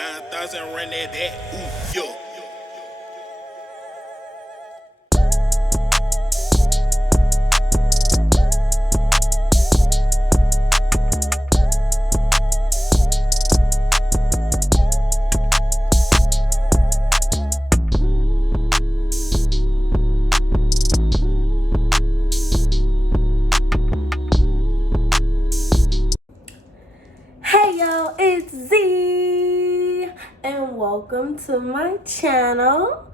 9,000 run that back. Ooh, yo. Hey y'all, it's Z and welcome to my channel.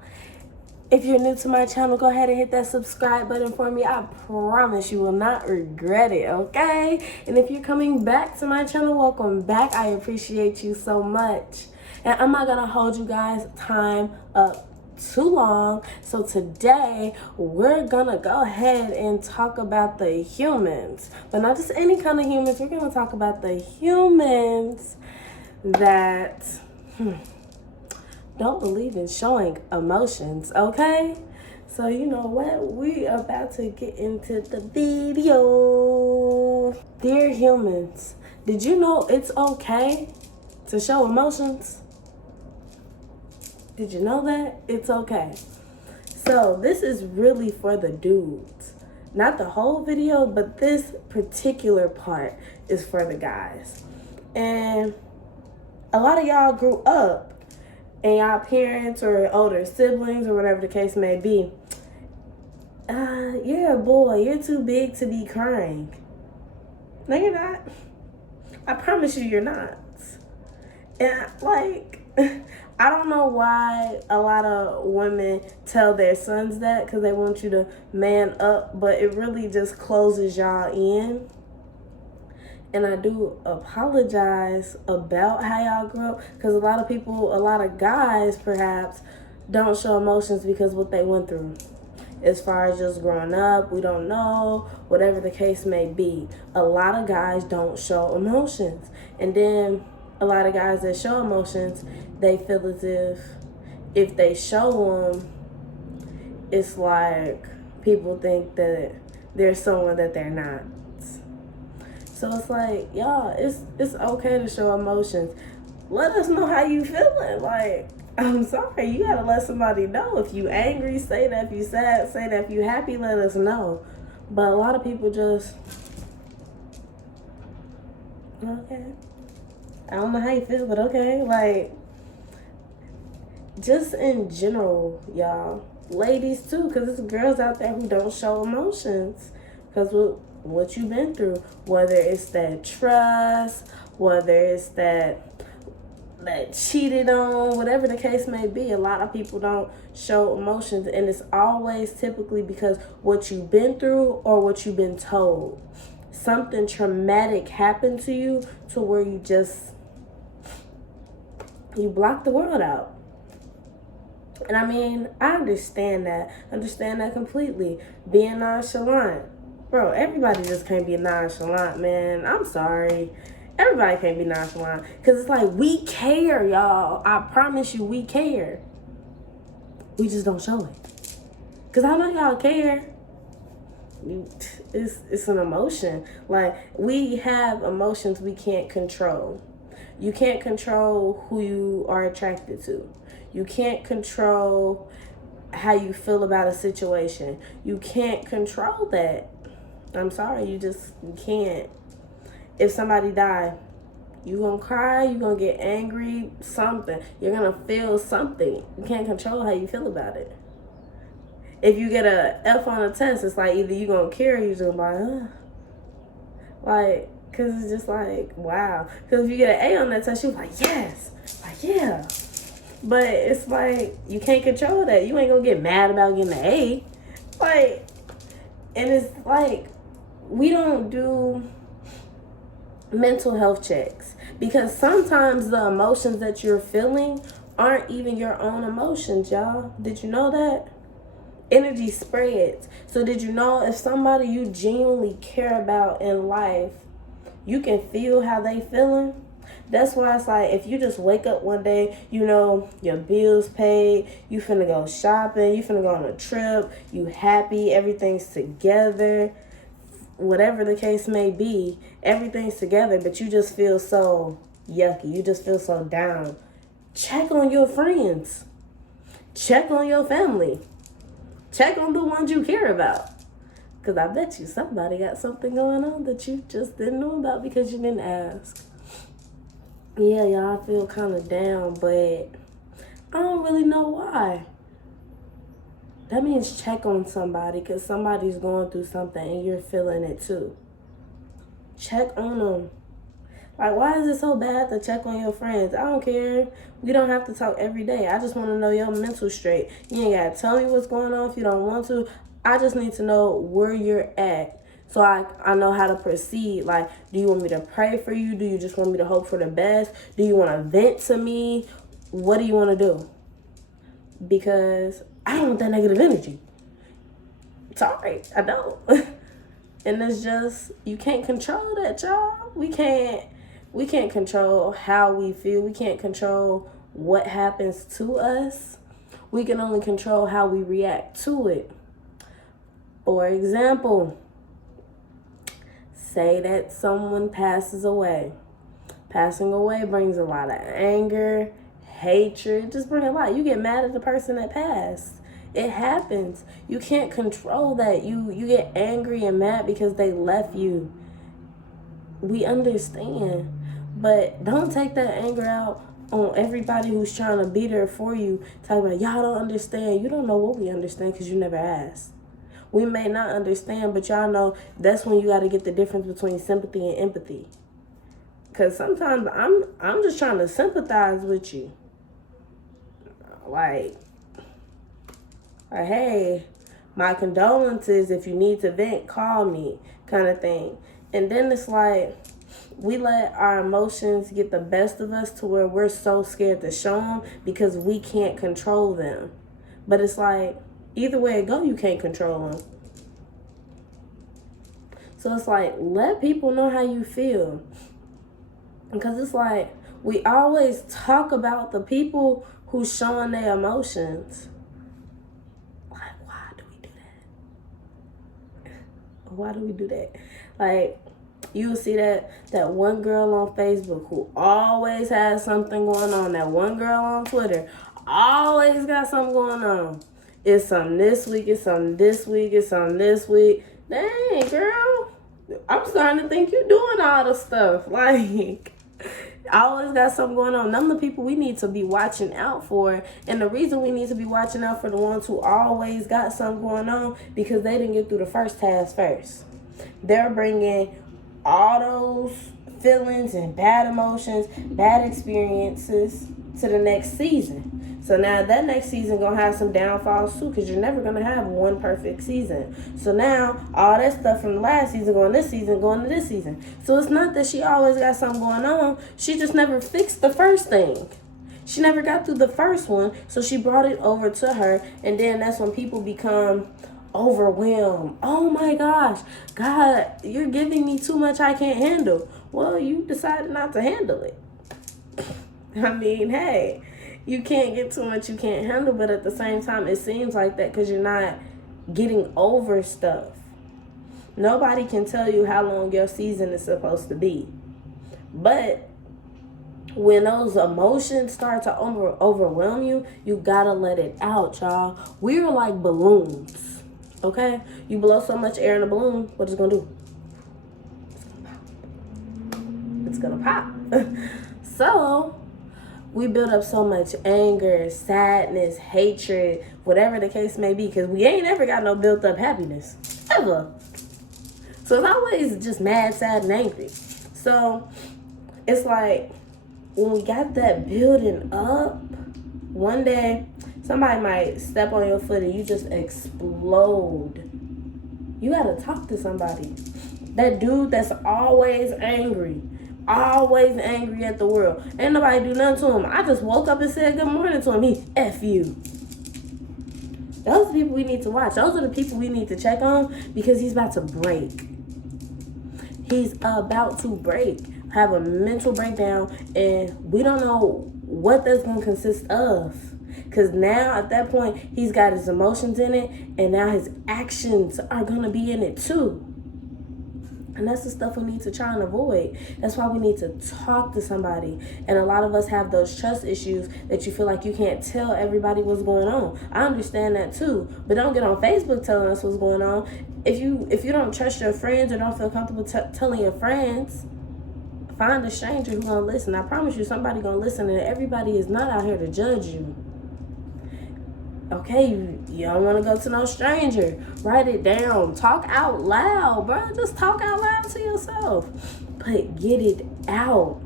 If you're new to my channel, go ahead and hit that subscribe button for me. I promise you will not regret it, okay? And if you're coming back to my channel, welcome back. I appreciate you so much. And I'm not gonna hold you guys time up too long. So today we're gonna go ahead and talk about the humans, but not just any kind of humans. We're gonna talk about the humans that don't believe in showing emotions, okay? So you know what, we about to get into the video. Dear humans, did you know it's okay to show emotions? Did you know that? It's okay. So this is really for the dudes. Not the whole video, but this particular part is for the guys. And a lot of y'all grew up and y'all parents or older siblings or whatever the case may be, you're a boy, you're too big to be crying. No, you're not. I promise you're not. And like, I don't know why a lot of women tell their sons that, because they want you to man up, but it really just closes y'all in. And I do apologize about how y'all grew up, because a lot of people, a lot of guys perhaps, don't show emotions because what they went through. As far as just growing up, we don't know, whatever the case may be. A lot of guys don't show emotions. And then a lot of guys that show emotions, they feel as if they show them, it's like people think that they're someone that they're not. So it's like, y'all, it's okay to show emotions. Let us know how you feeling. Like, I'm sorry, you gotta let somebody know. If you angry, say that. If you sad, say that. If you happy, let us know. But a lot of people just, okay, I don't know how you feel, but okay. Like, just in general, y'all, ladies too, because there's girls out there who don't show emotions because what you've been through, whether it's that trust, whether it's that cheated on, whatever the case may be. A lot of people don't show emotions, and it's always typically because what you've been through or what you've been told. Something traumatic happened to you to where you block the world out. And I mean, I understand that completely. Being nonchalant, bro, everybody just can't be nonchalant, man. I'm sorry. Everybody can't be nonchalant. Because it's like, we care, y'all. I promise you, we care. We just don't show it. Because I know y'all care. It's an emotion. Like, we have emotions we can't control. You can't control who you are attracted to. You can't control how you feel about a situation. You can't control that. I'm sorry, you can't. If somebody die, you gonna cry, you gonna get angry, something. You're gonna feel something. You can't control how you feel about it. If you get a F on a test, it's like either you gonna care or you just gonna be like, cause it's just like, wow. Cause if you get an A on that test, you're like, yes, like, yeah. But it's like, you can't control that. You ain't gonna get mad about getting an A. Like, and it's like, we don't do mental health checks, because sometimes the emotions that you're feeling aren't even your own emotions, y'all. Did you know that? Energy spreads. So did you know if somebody you genuinely care about in life, you can feel how they feeling? That's why it's like, if you just wake up one day, you know, your bills paid, you finna go shopping, you finna go on a trip, you happy, everything's together, whatever the case may be, everything's together, but you just feel so yucky, you just feel so down. check on your friends. Check on your family. Check on the ones you care about. Because I bet you somebody got something going on that you just didn't know about because you didn't ask. Yeah, y'all, I feel kind of down, but I don't really know why. That means check on somebody because somebody's going through something and you're feeling it too. Check on them. Like, why is it so bad to check on your friends? I don't care. We don't have to talk every day. I just want to know your mental straight. You ain't got to tell me what's going on if you don't want to. I just need to know where you're at so I know how to proceed. Like, do you want me to pray for you? Do you just want me to hope for the best? Do you want to vent to me? What do you want to do? Because I don't want that negative energy. Sorry, I don't. And it's just, you can't control that, y'all. We can't control how we feel. We can't control what happens to us. We can only control how we react to it. For example, say that someone passes away. Passing away brings a lot of anger, hatred, just bring a lot. You get mad at the person that passed. It happens. You can't control that. You get angry and mad because they left you. We understand. But don't take that anger out on everybody who's trying to be there for you. Talk about, y'all don't understand. You don't know what we understand because you never asked. We may not understand, but y'all know that's when you got to get the difference between sympathy and empathy. Because sometimes I'm just trying to sympathize with you. Like, hey, my condolences. If you need to vent, call me, kind of thing. And then it's like, we let our emotions get the best of us to where we're so scared to show them because we can't control them. But it's like, either way it go, you can't control them. So it's like, let people know how you feel. Because it's like, we always talk about the people who's showing their emotions. Like, why do we do that? Why do we do that? Like, you will see that one girl on Facebook who always has something going on. That one girl on Twitter always got something going on. It's something this week, it's something this week, it's something this week. Dang, girl. I'm starting to think you're doing all the stuff. Like, I always got something going on. None of the people we need to be watching out for. And the reason we need to be watching out for the ones who always got something going on, because they didn't get through the first task first. They're bringing all those feelings and bad emotions, bad experiences to the next season. So now that next season gonna have some downfalls too, because you're never gonna have one perfect season. So now all that stuff from the last season going this season, going to this season. So it's not that she always got something going on. She just never fixed the first thing. She never got through the first one, so she brought it over to her, and then that's when people become overwhelmed. Oh my gosh, God, you're giving me too much I can't handle. Well, you decided not to handle it. I mean, hey, you can't get too much you can't handle, but at the same time, it seems like that because you're not getting over stuff. Nobody can tell you how long your season is supposed to be. But when those emotions start to overwhelm you, you gotta let it out, y'all. We're like balloons, okay? You blow so much air in a balloon, what is it gonna do? It's gonna pop. So we build up so much anger, sadness, hatred, whatever the case may be, because we ain't ever got no built up happiness, ever. So it's always just mad, sad, and angry. So it's like, when we got that building up, one day somebody might step on your foot and you just explode. You gotta talk to somebody. That dude that's always angry at the world. Ain't nobody do nothing to him. I just woke up and said good morning to him. He F you. Those are the people we need to watch. Those are the people we need to check on, because he's about to break. He's about to break. Have a mental breakdown, and we don't know what that's going to consist of. Because now, at that point, he's got his emotions in it, and now his actions are going to be in it too. And that's the stuff we need to try and avoid. That's why we need to talk to somebody. And a lot of us have those trust issues that you feel like you can't tell everybody what's going on. I understand that too. But don't get on Facebook telling us what's going on. If you don't trust your friends or don't feel comfortable telling your friends, find a stranger who's going to listen. I promise you somebody going to listen, and everybody is not out here to judge you. Okay, you don't want to go to no stranger. Write it down. Talk out loud, bro. Just talk out loud to yourself. But get it out.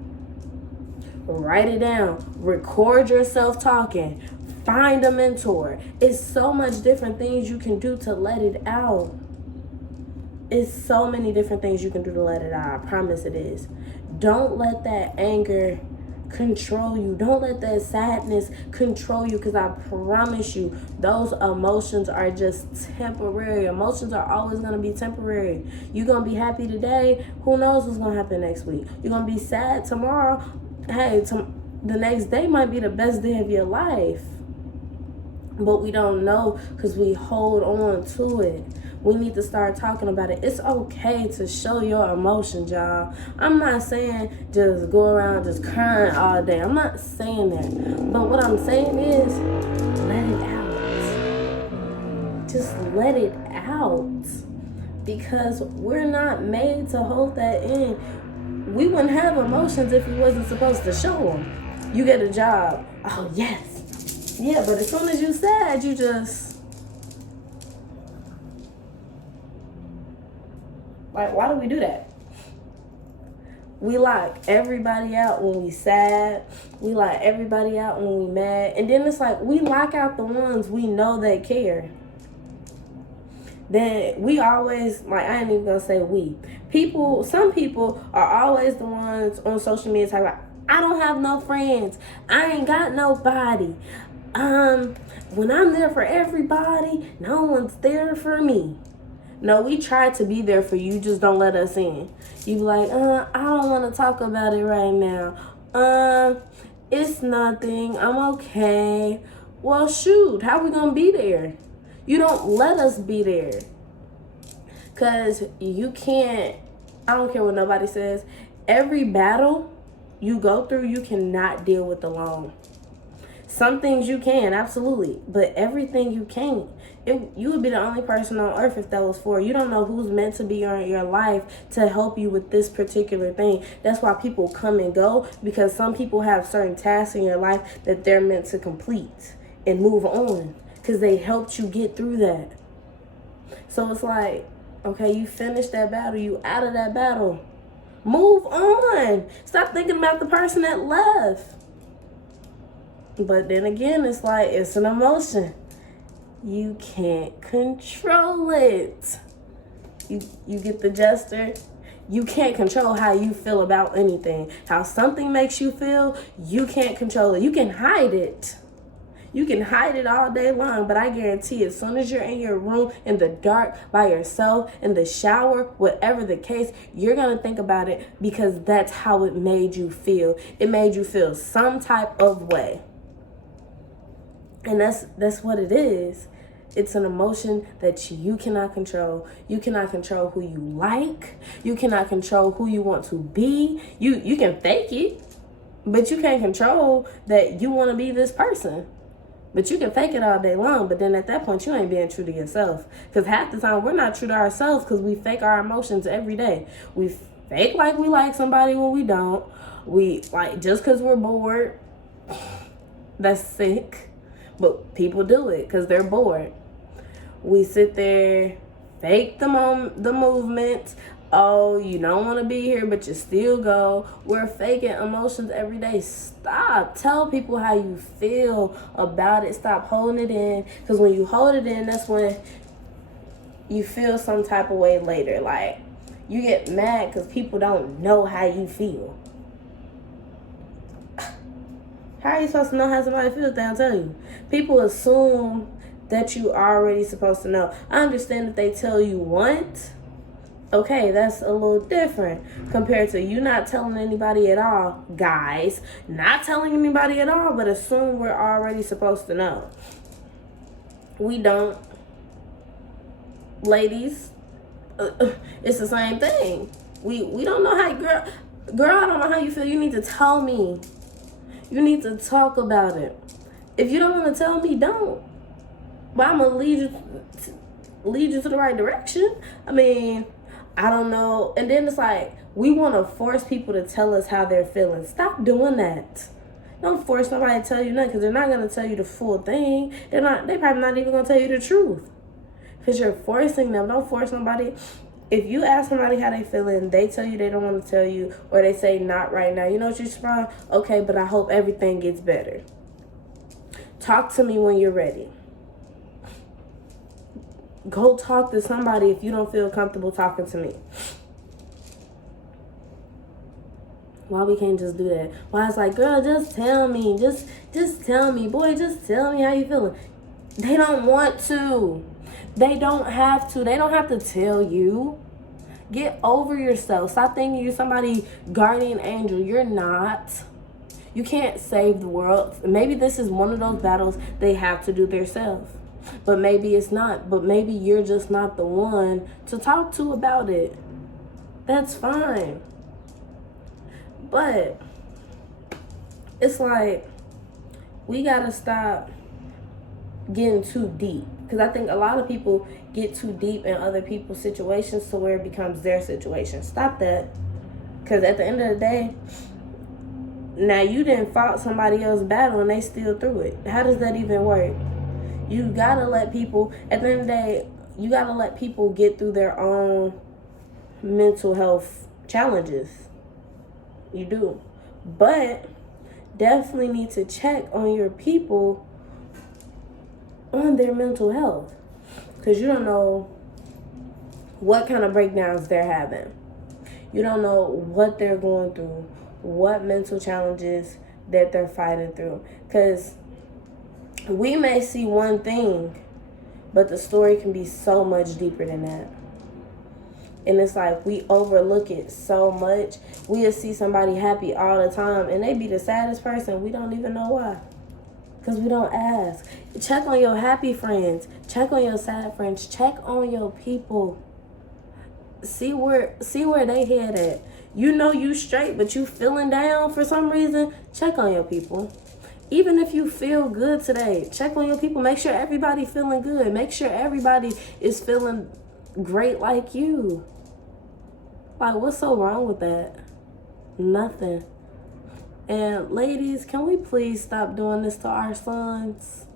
Write it down. Record yourself talking. Find a mentor. It's so much different things you can do to let it out. It's so many different things you can do to let it out. I promise it is. Don't let that anger control you. Don't let that sadness control you, because I promise you those emotions are just temporary. Emotions are always going to be temporary. You're going to be happy today. Who knows what's going to happen next week? You're going to be sad tomorrow. Hey, the next day might be the best day of your life. But we don't know because we hold on to it. We need to start talking about it. It's okay to show your emotions, y'all. I'm not saying just go around just crying all day. I'm not saying that. But what I'm saying is let it out. Just let it out. Because we're not made to hold that in. We wouldn't have emotions if we wasn't supposed to show them. You get a job. Oh, yes. Yeah, but as soon as you sad, you just... Like, why do we do that? We lock everybody out when we sad. We lock everybody out when we mad. And then it's like we lock out the ones we know they care. Then we always, like, I ain't even gonna say we. Some people are always the ones on social media talking about, I don't have no friends. I ain't got nobody. When I'm there for everybody, no one's there for me. No, we try to be there for you, just don't let us in. You be like, I don't want to talk about it right now. It's nothing. I'm okay. Well, shoot, how we going to be there? You don't let us be there. Because you can't, I don't care what nobody says. Every battle you go through, you cannot deal with alone. Some things you can, absolutely. But everything you can't. You would be the only person on earth if that was for you. You don't know who's meant to be in your life to help you with this particular thing. That's why people come and go, because some people have certain tasks in your life that they're meant to complete and move on because they helped you get through that. So it's like, okay, you finished that battle, you out of that battle. Move on. Stop thinking about the person that left. But then again, it's like, it's an emotion. You can't control it. You get the gesture? You can't control how you feel about anything. How something makes you feel, you can't control it. You can hide it. You can hide it all day long, but I guarantee as soon as you're in your room in the dark by yourself, in the shower, whatever the case, you're going to think about it because that's how it made you feel. It made you feel some type of way. And that's what it is. It's an emotion that you cannot control. You cannot control who you like. You cannot control who you want to be. You can fake it, but you can't control that you want to be this person. But you can fake it all day long, but then at that point, you ain't being true to yourself. Because half the time, we're not true to ourselves because we fake our emotions every day. We fake like we like somebody when we don't. We, like, just because we're bored, that's sick. But people do it because they're bored. We sit there, fake the movement. Oh, you don't want to be here, but you still go. We're faking emotions every day. Stop. Tell people how you feel about it. Stop holding it in. Because when you hold it in, that's when you feel some type of way later. Like, you get mad because people don't know how you feel. How are you supposed to know how somebody feels if they don't tell you? People assume that you already supposed to know. I understand if they tell you once. Okay, that's a little different compared to you not telling anybody at all. Guys, not telling anybody at all, but assume we're already supposed to know. We don't. Ladies, it's the same thing. We don't know how, girl, I don't know how you feel. You need to tell me. You need to talk about it. If you don't want to tell me, don't. But I'm gonna lead you to the right direction. I mean, I don't know. And then it's like, we want to force people to tell us how they're feeling. Stop doing that. Don't force nobody to tell you nothing, because they're not going to tell you the full thing. They probably not even going to tell you the truth, because you're forcing them. Don't force nobody. If you ask somebody how they feeling, they tell you they don't want to tell you, or they say not right now. You know what you're surprised? Okay, but I hope everything gets better. Talk to me when you're ready. Go talk to somebody if you don't feel comfortable talking to me. Why we can't just do that? Why it's like, girl, just tell me. Just tell me. Boy, just tell me how you feeling. They don't want to. They don't have to. They don't have to tell you. Get over yourself. Stop thinking you're somebody guardian angel. You're not. You can't save the world. Maybe this is one of those battles they have to do themselves. But maybe it's not. But maybe you're just not the one to talk to about it. That's fine. But it's like, we gotta stop getting too deep. Because I think a lot of people get too deep in other people's situations to where it becomes their situation. Stop that. Because at the end of the day, now you didn't fought somebody else's battle and they still through it. How does that even work? You gotta let people, at the end of the day, you gotta let people get through their own mental health challenges. You do. But definitely need to check on your people on their mental health, because you don't know what kind of breakdowns they're having. You don't know what they're going through, what mental challenges that they're fighting through. Because we may see one thing, but the story can be so much deeper than that. And it's like, we overlook it so much. We'll see somebody happy all the time, and they be the saddest person. We don't even know why, because we don't ask. Check on your happy friends. Check on your sad friends. Check on your people. See where they head at. You know you straight, but you feeling down for some reason. Check on your people. Even if you feel good today, check on your people. Make sure everybody feeling good. Make sure everybody is feeling great like you. Like, what's so wrong with that? Nothing. And ladies, can we please stop doing this to our sons?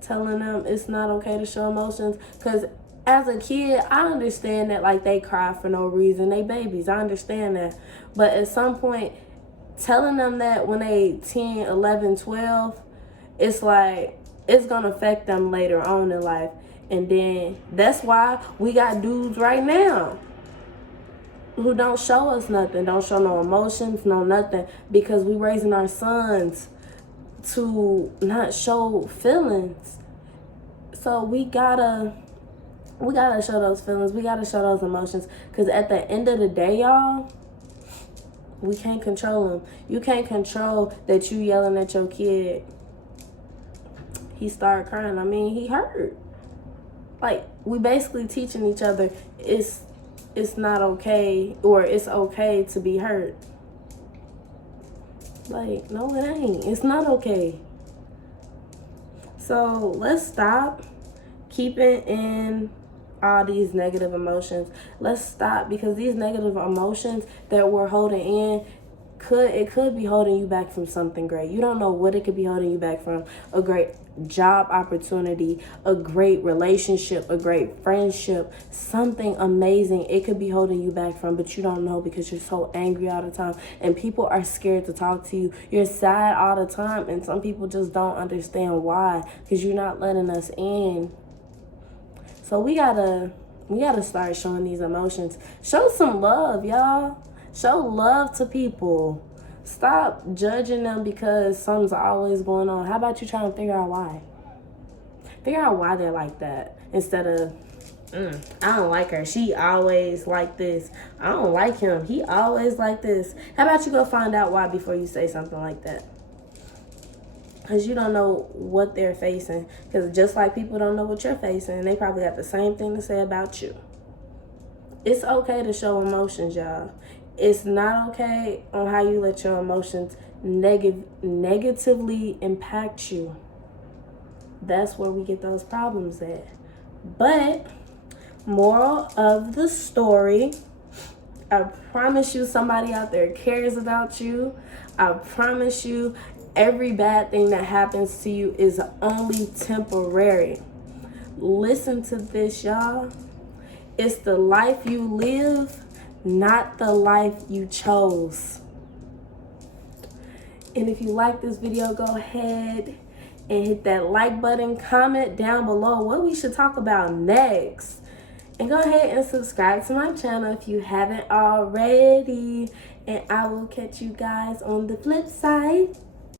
Telling them it's not okay to show emotions. Because as a kid, I understand that, like, they cry for no reason. They babies. I understand that. But at some point, telling them that when they 10, 11, 12, it's like, it's going to affect them later on in life. And then that's why we got dudes right now who don't show us nothing, don't show no emotions, no nothing, because we raising our sons to not show feelings. So we gotta show those feelings. We gotta show those emotions, because at the end of the day, y'all, we can't control them. You can't control that you yelling at your kid. He started crying. I mean, he hurt. Like, we basically teaching each other it's not okay, or it's okay to be hurt. Like, no, it ain't. It's not okay. So let's stop keeping in all these negative emotions. Let's stop, because these negative emotions that we're holding in could be holding you back from something great. You don't know what it could be holding you back from. A great job opportunity, a great relationship, a great friendship, something amazing it could be holding you back from, but you don't know because you're so angry all the time, and people are scared to talk to you. You're sad all the time, and some people just don't understand why, because you're not letting us in. So we gotta start showing these emotions. Show some love, y'all. Show love to people. Stop judging them because something's always going on. How about you trying to figure out why? Figure out why they're like that, instead of, I don't like her, she always like this. I don't like him, he always like this. How about you go find out why before you say something like that? Because you don't know what they're facing. Because just like people don't know what you're facing, they probably got the same thing to say about you. It's okay to show emotions, y'all. It's not okay on how you let your emotions negatively impact you. That's where we get those problems at. But moral of the story, I promise you somebody out there cares about you. I promise you every bad thing that happens to you is only temporary. Listen to this, y'all. It's the life you live, not the life you chose. And if you like this video, go ahead and hit that like button. Comment down below what we should talk about next. And go ahead and subscribe to my channel if you haven't already. And I will catch you guys on the flip side.